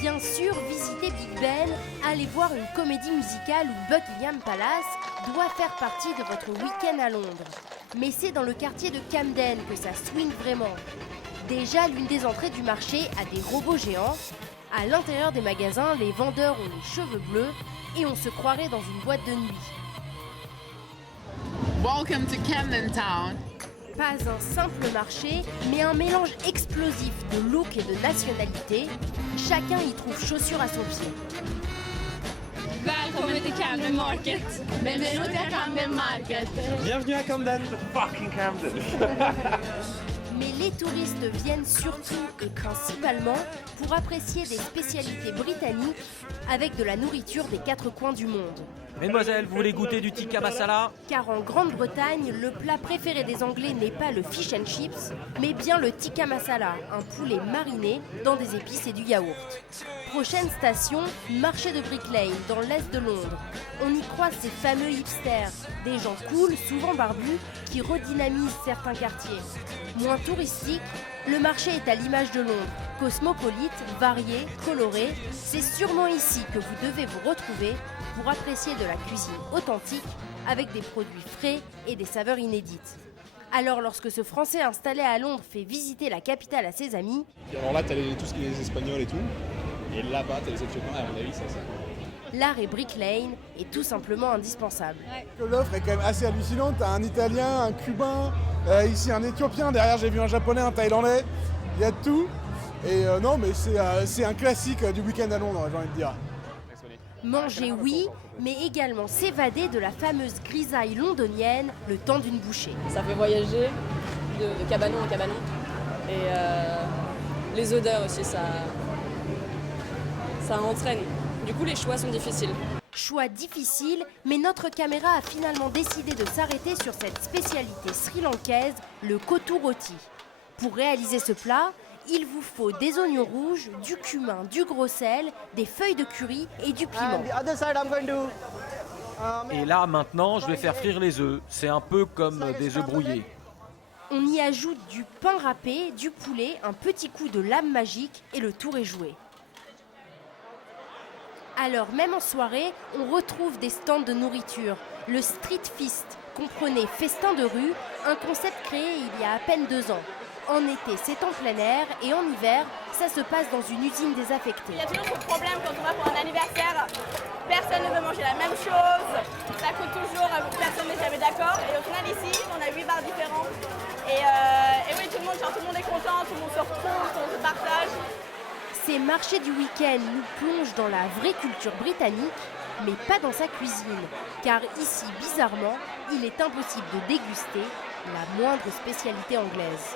Bien sûr, visiter Big Ben, aller voir une comédie musicale ou Buckingham Palace doit faire partie de votre week-end à Londres. Mais c'est dans le quartier de Camden que ça swing vraiment. Déjà, l'une des entrées du marché a des robots géants. À l'intérieur des magasins, les vendeurs ont les cheveux bleus et on se croirait dans une boîte de nuit. Welcome to Camden Town. Pas un simple marché, mais un mélange explosif de look et de nationalité. Chacun y trouve chaussure à son pied. Välkommen till Camden Market. Benvenuti a Camden Market. Bienvenue à Camden. Fucking Camden. Mais les touristes viennent surtout et principalement pour apprécier des spécialités britanniques avec de la nourriture des quatre coins du monde. Mesdemoiselles, vous voulez goûter du tikka masala? Car en Grande-Bretagne, le plat préféré des Anglais n'est pas le fish and chips, mais bien le tikka masala, un poulet mariné dans des épices et du yaourt. Prochaine station, marché de Brick Lane, dans l'est de Londres. On y croise ces fameux hipsters, des gens cool, souvent barbus, qui redynamisent certains quartiers. Moins touristique, le marché est à l'image de Londres. Cosmopolite, varié, coloré, c'est sûrement ici que vous devez vous retrouver pour apprécier de la cuisine authentique avec des produits frais et des saveurs inédites. Alors lorsque ce Français installé à Londres fait visiter la capitale à ses amis... Alors là, t'as tout ce qui est les Espagnols et tout. Et là-bas, t'as les Éthiopiens, à mon avis, ça. L'art et Brick Lane est tout simplement indispensable. L'offre est quand même assez hallucinante. T'as un Italien, un Cubain, ici un Éthiopien, derrière j'ai vu un Japonais, un Thaïlandais. Il y a de tout. Et non, mais c'est un classique du week-end à Londres, j'ai envie de dire. Manger, oui, mais également s'évader de la fameuse grisaille londonienne le temps d'une bouchée. Ça fait voyager de cabanon en cabanon. Et les odeurs aussi, ça entraîne. Du coup, les choix sont difficiles. Choix difficile, mais notre caméra a finalement décidé de s'arrêter sur cette spécialité sri-lankaise, le kotu roti. Pour réaliser ce plat, il vous faut des oignons rouges, du cumin, du gros sel, des feuilles de curry et du piment. Et là, maintenant, je vais faire frire les œufs. C'est un peu comme des œufs brouillés. On y ajoute du pain râpé, du poulet, un petit coup de lame magique et le tour est joué. Alors, même en soirée, on retrouve des stands de nourriture. Le Street Feast, comprenez festin de rue, un concept créé il y a à peine 2 ans. En été, c'est en plein air et en hiver, ça se passe dans une usine désaffectée. Il y a toujours ce problème quand on va pour un anniversaire. Personne ne veut manger la même chose. Ça coûte toujours, personne n'est jamais d'accord. Et au final, ici, on a 8 bars différents. Et oui, tout le monde est content, tout le monde se retrouve, tout le monde se partage. Ces marchés du week-end nous plongent dans la vraie culture britannique, mais pas dans sa cuisine. Car ici, bizarrement, il est impossible de déguster la moindre spécialité anglaise.